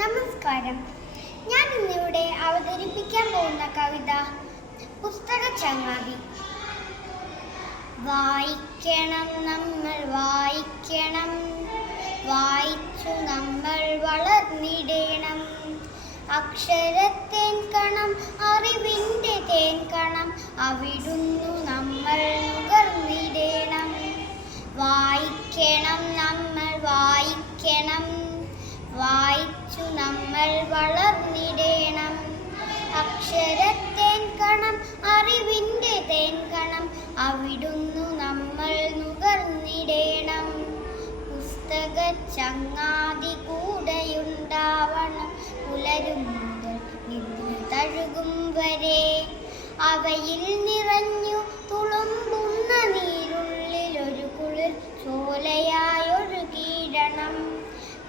നമസ്കാരം. ഞാൻ ഇന്നിവിടെ അവതരിപ്പിക്കാൻ പോകുന്ന കവിത പുസ്തക ചങ്ങാതി. വായിക്കണം, നമ്മൾ വായിക്കണം, വായിച്ചു നമ്മൾ വളർന്നിടണം. അക്ഷരത്തേൻ കണം, അറിവിൻ്റെ തേൻ കണം, അവിടുന്നു നമ്മൾ നുകർന്നിടണം. വായിക്കണം, നമ്മൾ വായിക്കണം, വായിച്ചു നമ്മൾ വളർന്നിടണം. അക്ഷരത്തേൻ കണം, അറിവിൻ്റെ തേൻ കണം, അവിടുന്നു നമ്മൾ നുകർന്നിടണം. പുസ്തക ചങ്ങാതി കൂടെയുണ്ടാവണം, പുലരും മുതൽ നിദ്ര തഴുകും വരെ. അവയിൽ നിറഞ്ഞു തുളുമ്പുന്ന നീരുള്ളിലൊരു കുളിർ ചോലയായൊഴുകിയിടണം.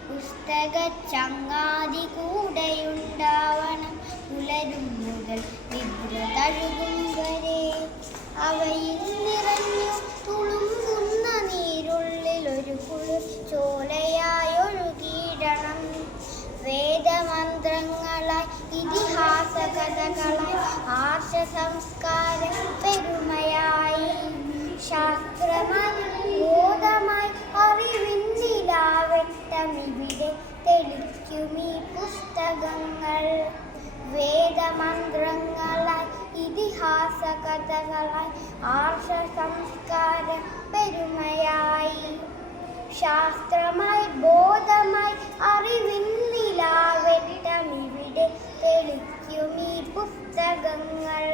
പുസ്തക ചങ്ങാതി കൂടെയുണ്ടാവണം, പുലരും മുതൽ നിദ്ര തഴുകും വരെ. അവയിൽ നിറഞ്ഞു തുളുമ്പുന്ന നീരുള്ളിലൊരു കുളിർ ചോലയായൊഴുകിയിടണം. വേദമന്ത്രങ്ങളായി ഇതിഹാസ കഥകളായി ആർഷ സംസ്കാര പെരുമയായി, ശാസ്ത്രമായി ബോധമായി അറിവിന്നിലാവെട്ടമിവിടെ തെളിക്കുമീ പുസ്തകങ്ങൾ. വേദമന്ത്രങ്ങളായി ഇതിഹാസ കഥകളായി ആർഷ സംസ്കാര പെരുമയായി, ശാസ്ത്രമായി ബോധമായി അറിവിന്നിലാവെട്ടമിവിടെ തെളിക്കുമീ പുസ്തകങ്ങൾ.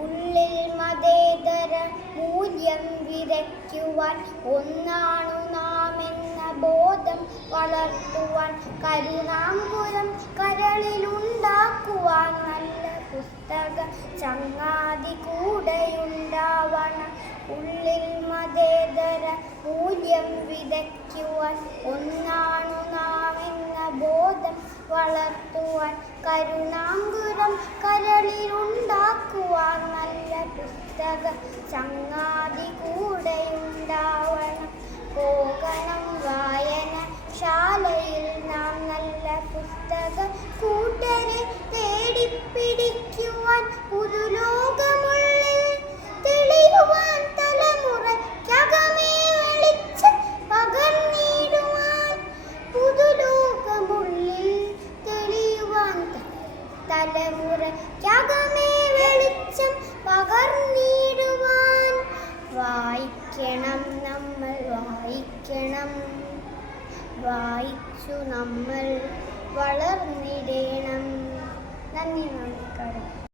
ഉള്ളിൽ മതേതര മൂല്യം വിതയ്ക്കുവാൻ, ഒന്നാണു നാം എന്ന ബോധം വളർത്തുവാൻ, കരുണാങ്കുരം കരളിലുണ്ടാക്കുവാൻ നല്ല പുസ്തക ചങ്ങാതി കൂടെയുണ്ടാവണം. ഉള്ളിൽ മതേതര മൂല്യം വിതയ്ക്കുവാൻ, ഒന്നാണു നാം എന്ന ബോധം വളർത്തുവാൻ, കരുണാങ്കുരം കരളിലുണ്ടാക്കുവാൻ നല്ല പുസ്തക ചങ്ങാതി കൂടെയുണ്ടാവണം. പോകണം വായന ശാലയിൽ നാം നല്ല പുസ്തക കൂട്ടരെ തേടിപ്പിടിക്കുവാൻ, പുതുലോകമുള്ളിൽ തെളിയുവാൻ, തലമുറയ്ക്കകമേ വെളിച്ചം പകർന്നിടുവാൻ. പുതുലോകമുള്ളിൽ തെളിയുവാൻ, തലമുറയ്ക്കകമേ വെളിച്ചം പകർന്നിടുവാൻ. വായിക്കണം, നമ്മൾ വായിക്കണം, വായിച്ചു നമ്മൾ വളർന്നിടണം. നന്ദി.